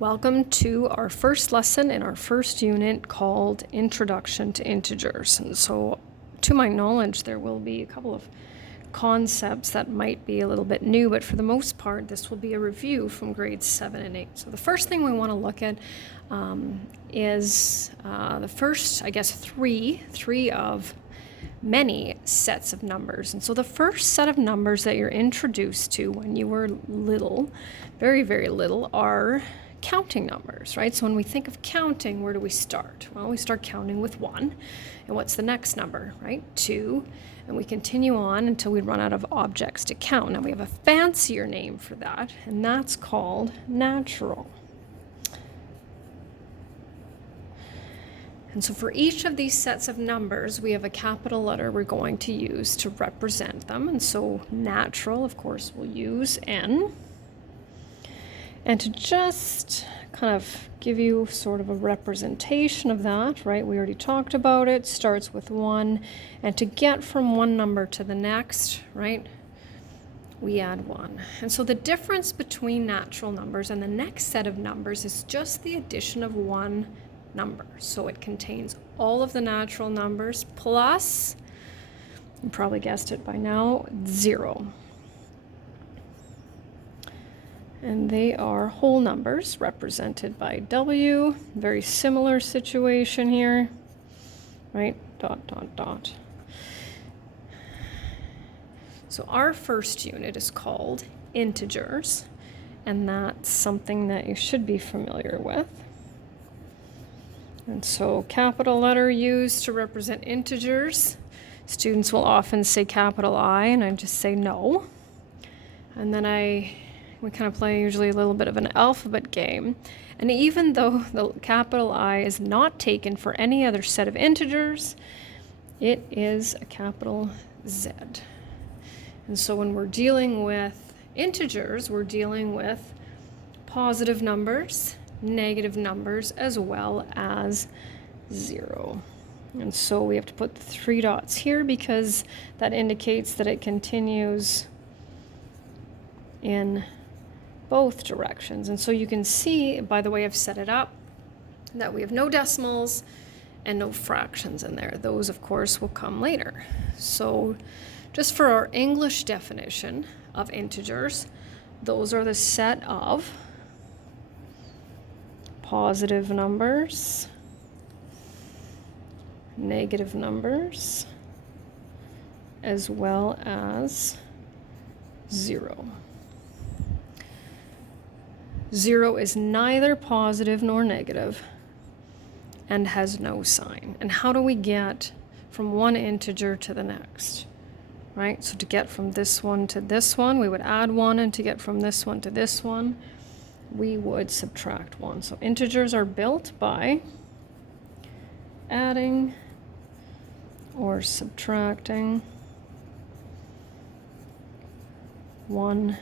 Welcome to our first lesson in our first unit called Introduction to Integers. And so, to my knowledge, there will be a couple of concepts that might be a little bit new, but for the most part, this will be a review from grades 7 and 8. So the first thing we want to look at is the first, three of many sets of numbers. And so the first set of numbers that you're introduced to when you were little, very, very little, are counting numbers, right? So when we think of counting, where do we start? Well, we start counting with 1. And what's the next number, right? 2. And we continue on until we run out of objects to count. Now we have a fancier name for that, and that's called natural. And so for each of these sets of numbers, we have a capital letter we're going to use to represent them. And so natural, of course, we'll use N. And to just kind of give you sort of a representation of that, right? We already talked about it, starts with 1. And to get from one number to the next, right, we add 1. And so the difference between natural numbers and the next set of numbers is just the addition of one number. So it contains all of the natural numbers plus, you probably guessed it by now, 0. And they are whole numbers represented by W. Very similar situation here, right? Dot, dot, dot. So our first unit is called integers, and that's something that you should be familiar with. And so capital letter used to represent integers. Students will often say capital I, and I just say no. And then we kind of play usually a little bit of an alphabet game. And even though the capital I is not taken for any other set of integers, it is a capital Z. And so when we're dealing with integers, we're dealing with positive numbers, negative numbers, as well as 0. And so we have to put the 3 dots here because that indicates that it continues in both directions. And so you can see by the way I've set it up that we have no decimals and no fractions in there. Those, of course, will come later. So just for our English definition of integers, those are the set of positive numbers, negative numbers, as well as 0. 0 is neither positive nor negative and has no sign. And how do we get from one integer to the next? Right? So to get from this one to this one, we would add 1, and to get from this one to this one, we would subtract 1. So integers are built by adding or subtracting 1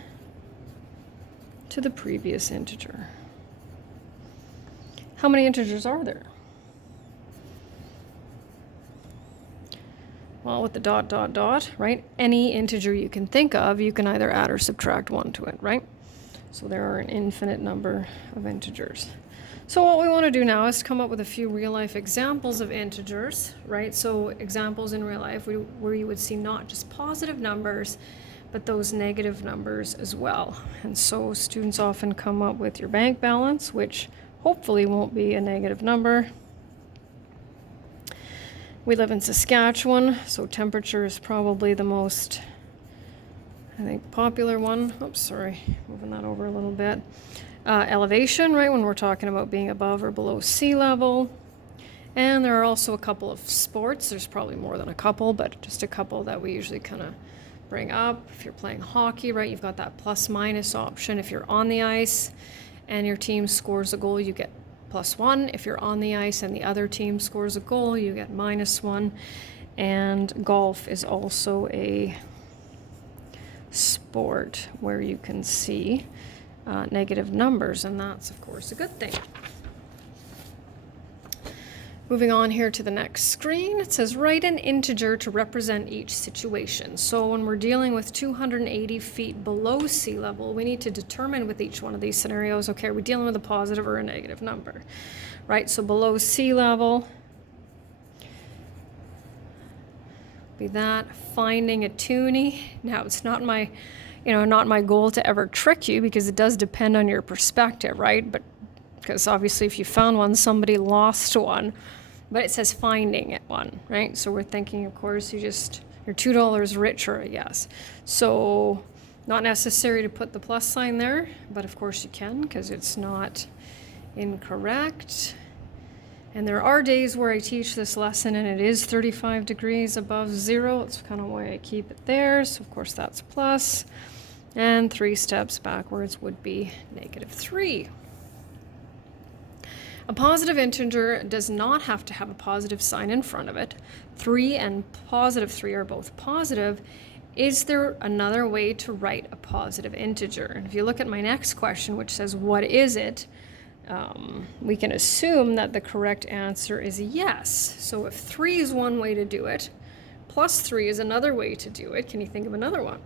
to the previous integer. How many integers are there? Well, with the dot, dot, dot, right? Any integer you can think of, you can either add or subtract 1 to it, right? So there are an infinite number of integers. So what we want to do now is come up with a few real-life examples of integers, right? So examples in real life where you would see not just positive numbers, but those negative numbers as well. And so students often come up with your bank balance, which hopefully won't be a negative number. We live in Saskatchewan, so temperature is probably the most, I think, popular one. Oops, sorry, moving that over a little bit. Elevation, right, when we're talking about being above or below sea level. And there are also a couple of sports. There's probably more than a couple, but just a couple that we usually kind of bring up. If you're playing hockey, right, you've got that plus-minus option. If you're on the ice and your team scores a goal, you get +1. If you're on the ice and the other team scores a goal, you get -1. And golf is also a sport where you can see negative numbers, and that's, of course, a good thing. Moving on here to the next screen, it says write an integer to represent each situation. So when we're dealing with 280 feet below sea level, we need to determine with each one of these scenarios, okay, are we dealing with a positive or a negative number, right? So below sea level, be that, finding a toonie. Now it's not my, not my goal to ever trick you because it does depend on your perspective, right? But because obviously if you found one, somebody lost one, but it says finding it one, right? So we're thinking, of course, you're $2 richer, I guess. So not necessary to put the plus sign there, but of course you can because it's not incorrect. And there are days where I teach this lesson and it is 35 degrees above zero. It's kind of why I keep it there. So of course that's plus. And 3 steps backwards would be -3. A positive integer does not have to have a positive sign in front of it. 3 and +3 are both positive. Is there another way to write a positive integer? And if you look at my next question, which says, what is it? We can assume that the correct answer is yes. So if 3 is one way to do it, +3 is another way to do it. Can you think of another one?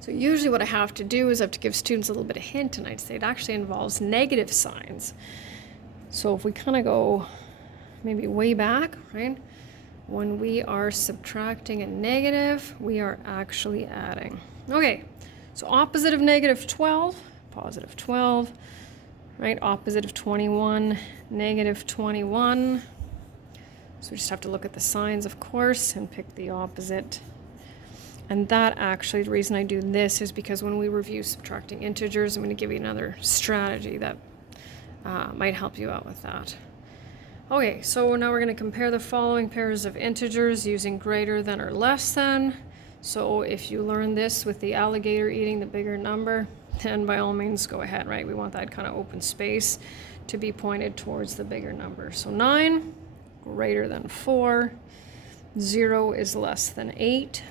So usually what I have to do is I have to give students a little bit of hint, and I'd say it actually involves negative signs. So if we kind of go maybe way back, right? When we are subtracting a negative, we are actually adding. Okay, so opposite of -12, +12, right? Opposite of 21, -21. So we just have to look at the signs, of course, and pick the opposite. And that actually, the reason I do this is because when we review subtracting integers, I'm going to give you another strategy that might help you out with that. Okay, so now we're going to compare the following pairs of integers using greater than or less than. So if you learn this with the alligator eating the bigger number, then by all means go ahead, right? We want that kind of open space to be pointed towards the bigger number. So 9 greater than 4, 0 is less than 8,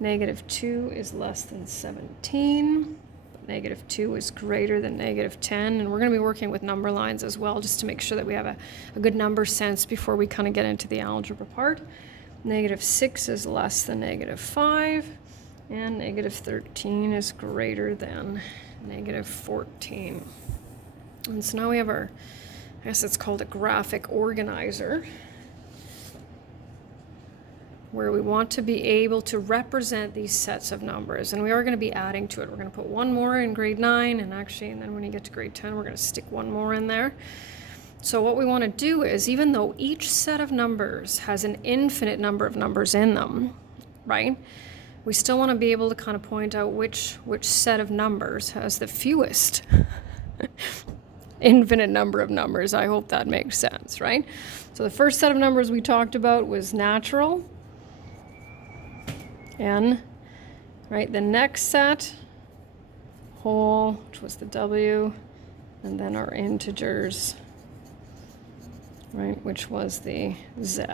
-2 is less than 17, -2 is greater than -10, and we're going to be working with number lines as well just to make sure that we have a good number sense before we kind of get into the algebra part. -6 is less than -5, and -13 is greater than -14. And so now we have our, I guess it's called a graphic organizer, where we want to be able to represent these sets of numbers. And we are going to be adding to it. We're going to put one more in grade 9, and then when you get to grade 10, we're going to stick one more in there. So what we want to do is, even though each set of numbers has an infinite number of numbers in them, right? We still want to be able to kind of point out which set of numbers has the fewest infinite number of numbers. I hope that makes sense, right? So the first set of numbers we talked about was natural, N, right? The next set, whole, which was the W, and then our integers, right, which was the Z.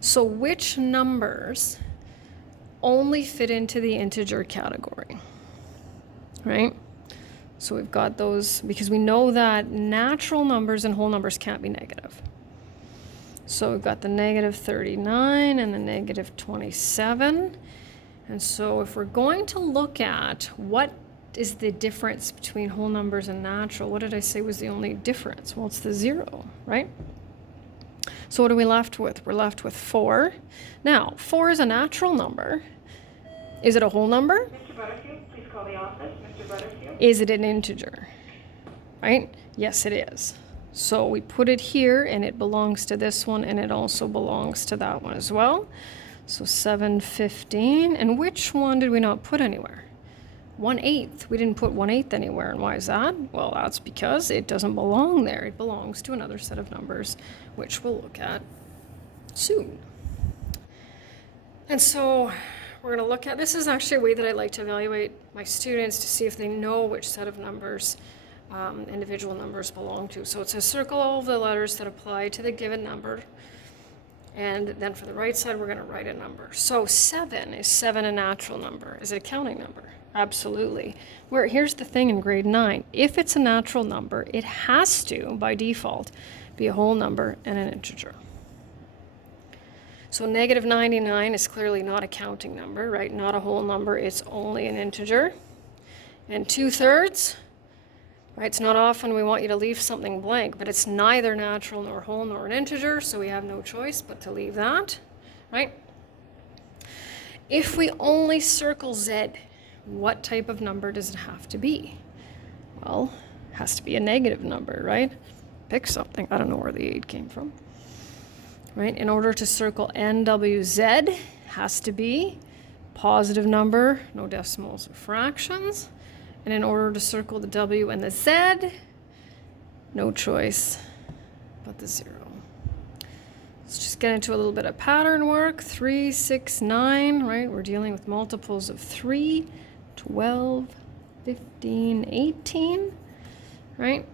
So which numbers only fit into the integer category, right? So we've got those, because we know that natural numbers and whole numbers can't be negative. So we've got the -39 and the -27. And so if we're going to look at what is the difference between whole numbers and natural, what did I say was the only difference? Well, it's the 0, right? So what are we left with? We're left with 4. Now, 4 is a natural number. Is it a whole number? Mr. Butterfield, please call the office. Mr. Butterfield? Is it an integer? Right? Yes, it is. So we put it here, and it belongs to this one, and it also belongs to that one as well. So 715. And which one did we not put anywhere? 1/8. We didn't put 1/8 anywhere. And why is that? Well, that's because it doesn't belong there. It belongs to another set of numbers, which we'll look at soon. And so we're going to look at, this is actually a way that I like to evaluate my students to see if they know which set of numbers individual numbers belong to. So it's a circle all of the letters that apply to the given number. And then for the right side, we're going to write a number. So 7, is 7 a natural number? Is it a counting number? Absolutely. Where here's the thing in grade 9, if it's a natural number, it has to, by default, be a whole number and an integer. So negative 99 is clearly not a counting number, right? Not a whole number, it's only an integer. And 2/3, right? It's not often we want you to leave something blank, but it's neither natural nor whole nor an integer, so we have no choice but to leave that, right? If we only circle Z, what type of number does it have to be? Well, it has to be a negative number, right? Pick something. I don't know where the 8 came from. Right? In order to circle NWZ, has to be positive number, no decimals or fractions. And in order to circle the W and the Z, no choice but the 0. Let's just get into a little bit of pattern work. 3, 6, 9, right? We're dealing with multiples of 3, 12, 15, 18, right?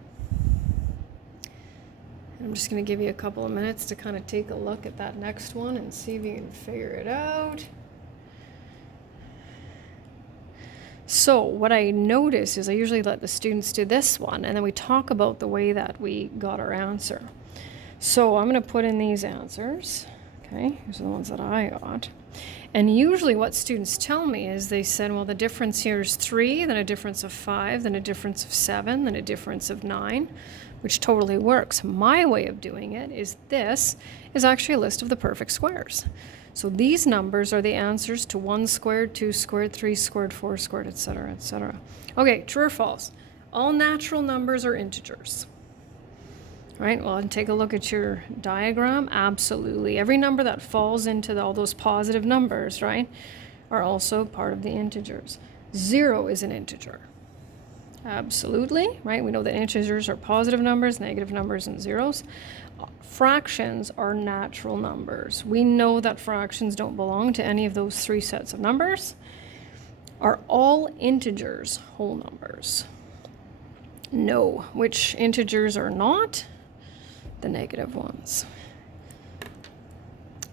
I'm just going to give you a couple of minutes to kind of take a look at that next one and see if you can figure it out. So what I notice is I usually let the students do this one, and then we talk about the way that we got our answer. So I'm going to put in these answers. Okay, these are the ones that I got. And usually what students tell me is they said, well, the difference here is 3, then a difference of 5, then a difference of 7, then a difference of 9, which totally works. My way of doing it is this is actually a list of the perfect squares. So these numbers are the answers to 1 squared, 2 squared, 3 squared, 4 squared, etc., etc. Okay, true or false? All natural numbers are integers. Right, well, and take a look at your diagram. Absolutely. Every number that falls into all those positive numbers, right, are also part of the integers. 0 is an integer. Absolutely, right? We know that integers are positive numbers, negative numbers, and zeros. Fractions are natural numbers. We know that fractions don't belong to any of those 3 sets of numbers. Are all integers whole numbers? No. Which integers are not? The negative ones.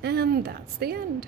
And that's the end.